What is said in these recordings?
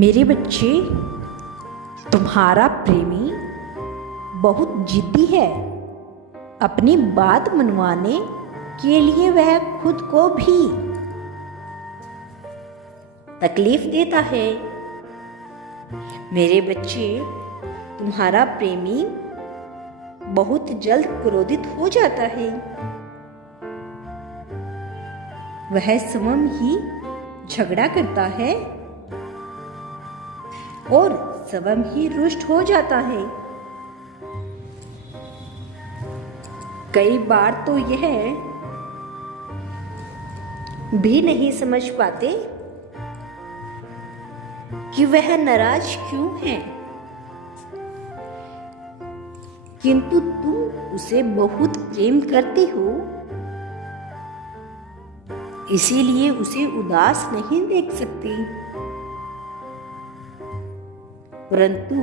मेरे बच्चे, तुम्हारा प्रेमी बहुत जिद्दी है। अपनी बात मनवाने के लिए वह खुद को भी तकलीफ देता है। मेरे बच्चे, तुम्हारा प्रेमी बहुत जल्द क्रोधित हो जाता है। वह स्वयं ही झगड़ा करता है और स्वयं ही रुष्ट हो जाता है। कई बार तो यह भी नहीं समझ पाते कि वह नाराज क्यों है, किंतु तुम उसे बहुत प्रेम करते हो, इसीलिए उसे उदास नहीं देख सकती। परंतु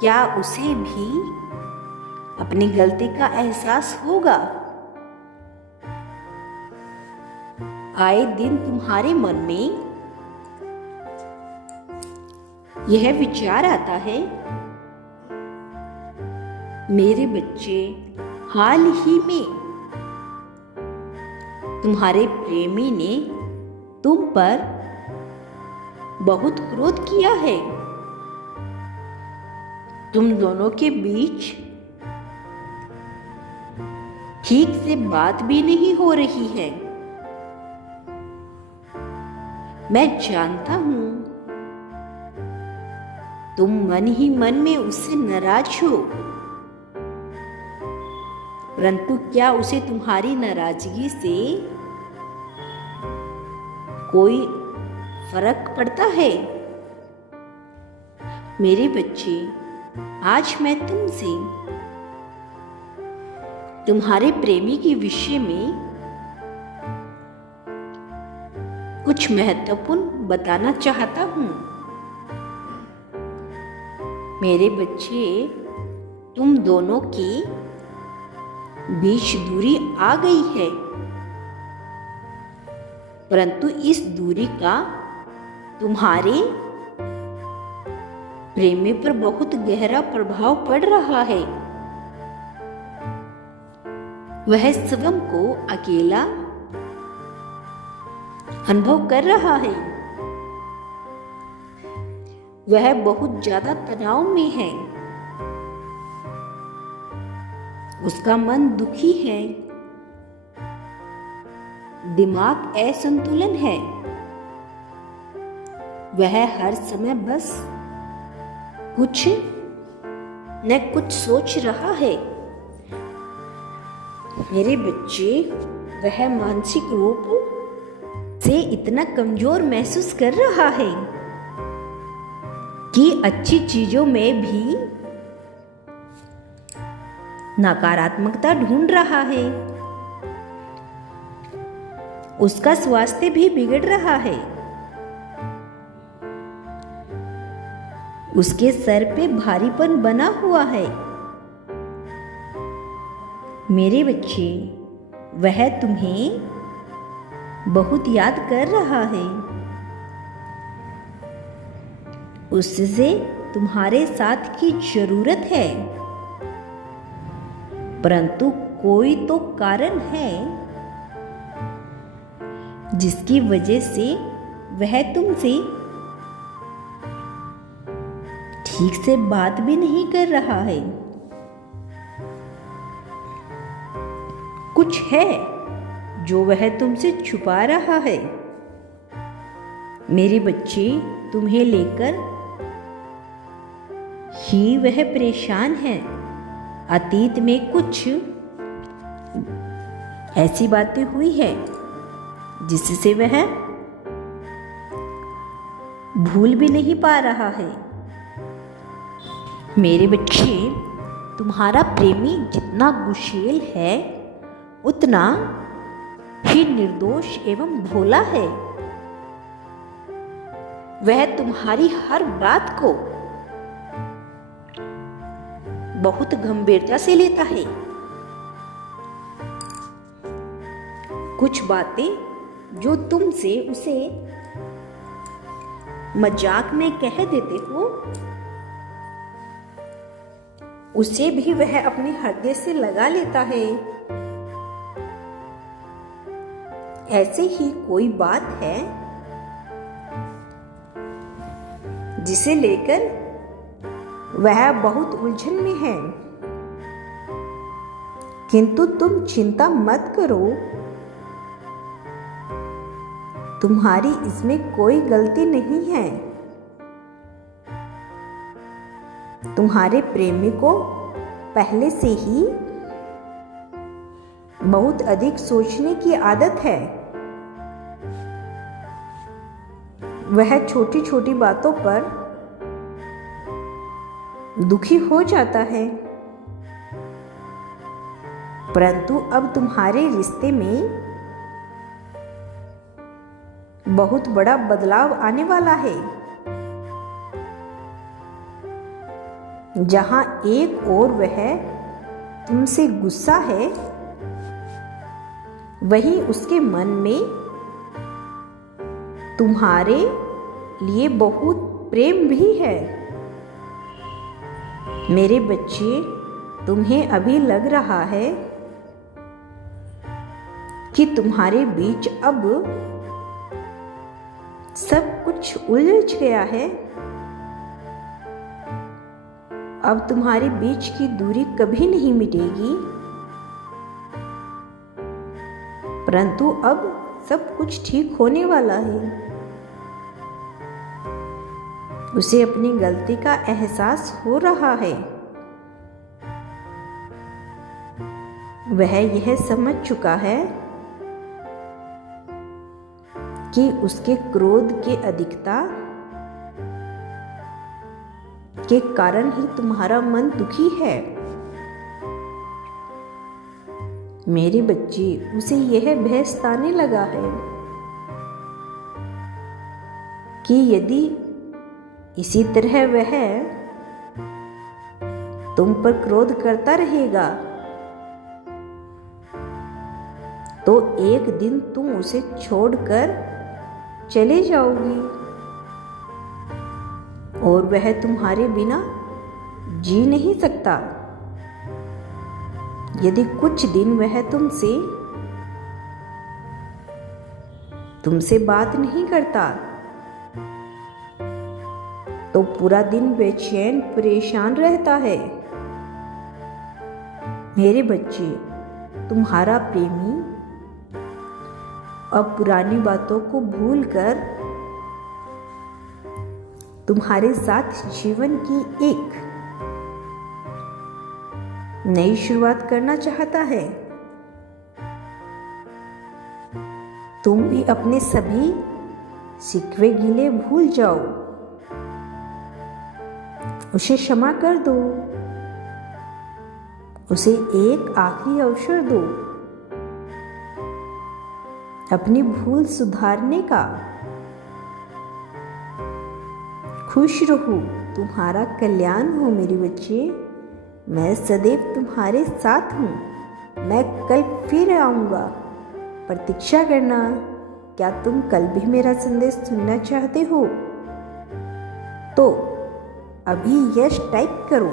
क्या उसे भी अपनी गलती का एहसास होगा? आए दिन तुम्हारे मन में यह विचार आता है। मेरे बच्चे, हाल ही में तुम्हारे प्रेमी ने तुम पर बहुत क्रोध किया है। तुम दोनों के बीच ठीक से बात भी नहीं हो रही है। मैं जानता हूं तुम मन ही मन में उससे नाराज हो, परंतु क्या उसे तुम्हारी नाराजगी से कोई फर्क पड़ता है? मेरे बच्चे, आज मैं तुमसे तुम्हारे प्रेमी के विषय में कुछ महत्वपूर्ण बताना चाहता हूं। मेरे बच्चे, तुम दोनों के बीच दूरी आ गई है, परंतु इस दूरी का तुम्हारे प्रेमी पर बहुत गहरा प्रभाव पड़ रहा है। वह स्वयं को अकेला अनुभव कर रहा है। वह बहुत ज्यादा तनाव में है। उसका मन दुखी है। दिमाग असंतुलन है। वह हर समय बस कुछ न कुछ सोच रहा है। मेरे बच्चे, वह मानसिक रूप से इतना कमजोर महसूस कर रहा है कि अच्छी चीजों में भी नकारात्मकता ढूंढ रहा है। उसका स्वास्थ्य भी बिगड़ रहा है। उसके सर पे भारीपन बना हुआ है। मेरे बच्चे, वह तुम्हें बहुत याद कर रहा है। उससे तुम्हारे साथ की जरूरत है, परंतु कोई तो कारण है जिसकी वजह से वह तुमसे ठीक से बात भी नहीं कर रहा है। कुछ है जो वह तुमसे छुपा रहा है। मेरे बच्चे, तुम्हें लेकर ही वह परेशान है। अतीत में कुछ ऐसी बातें हुई है जिससे वह भूल भी नहीं पा रहा है। मेरे बच्चे, तुम्हारा प्रेमी जितना गुस्सैल है उतना ही निर्दोष एवं भोला है। वह तुम्हारी हर बात को बहुत गंभीरता से लेता है। कुछ बातें जो तुमसे उसे मजाक में कह देते हो, उसे भी वह अपने हृदय से लगा लेता है। ऐसे ही कोई बात है जिसे लेकर वह बहुत उलझन में है, किंतु तुम चिंता मत करो, तुम्हारी इसमें कोई गलती नहीं है। तुम्हारे प्रेमी को पहले से ही बहुत अधिक सोचने की आदत है। वह छोटी छोटी बातों पर दुखी हो जाता है, परंतु अब तुम्हारे रिश्ते में बहुत बड़ा बदलाव आने वाला है। जहां एक ओर वह तुमसे गुस्सा है, वहीं उसके मन में तुम्हारे लिए बहुत प्रेम भी है। मेरे बच्चे, तुम्हें अभी लग रहा है कि तुम्हारे बीच अब सब कुछ उलझ गया है। अब तुम्हारे बीच की दूरी कभी नहीं मिटेगी, परंतु अब सब कुछ ठीक होने वाला है। उसे अपनी गलती का एहसास हो रहा है। वह यह समझ चुका है कि उसके क्रोध के अधिकता के कारण ही तुम्हारा मन दुखी है। मेरे बच्चे, उसे यह भय सताने लगा है कि यदि इसी तरह वह तुम पर क्रोध करता रहेगा तो एक दिन तुम उसे छोड़कर चले जाओगी और वह तुम्हारे बिना जी नहीं सकता। यदि कुछ दिन वह तुमसे बात नहीं करता तो पूरा दिन बेचैन परेशान रहता है। मेरे बच्चे, तुम्हारा प्रेमी अब पुरानी बातों को भूलकर तुम्हारे साथ जीवन की एक नई शुरुआत करना चाहता है। तुम भी अपने सभी शिकवे गिले भूल जाओ, उसे क्षमा कर दो, उसे एक आखिरी अवसर दो अपनी भूल सुधारने का। खुश रहो, तुम्हारा कल्याण हो मेरे बच्चे। मैं सदैव तुम्हारे साथ हूँ। मैं कल फिर आऊँगा, प्रतीक्षा करना। क्या तुम कल भी मेरा संदेश सुनना चाहते हो? तो अभी यश टाइप करो।